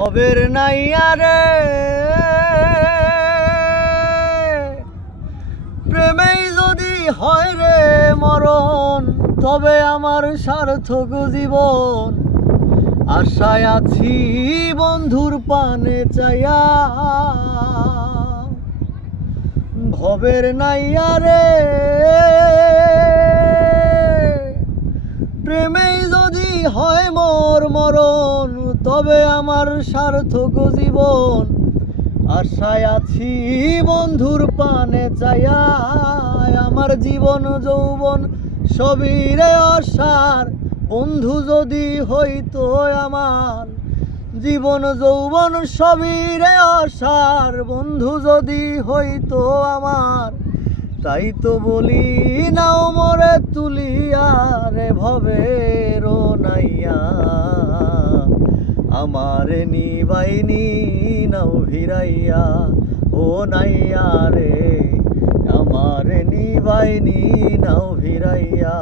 ভবের নাইয়া রে প্রেমেই যদি হয় রে মরণ, তবে আমার সার্থক জীবন। আশায় আছি বন্ধুর পানে চাইয়া, ভবের নাইয়া রে প্রেমেই যদি হয় মোর মরণ, তবে আমার সার্থক জীবন। আশায় আছি বন্ধুর পানে চাইয়া, আমার জীবন যৌবন সবই রে অসার। বন্ধু যদি হইতো আমার, জীবন যৌবন সবই রে অসার। বন্ধু যদি হইতো আমার, তাই তো বলি নাও মোরে তুলিয়া রে ভবের নাইয়া। আমারে নিবাইনি নাও ভিড়াইয়া, ও নাইয়া রে আমারে নিবাইনি নাও ভিড়াইয়া।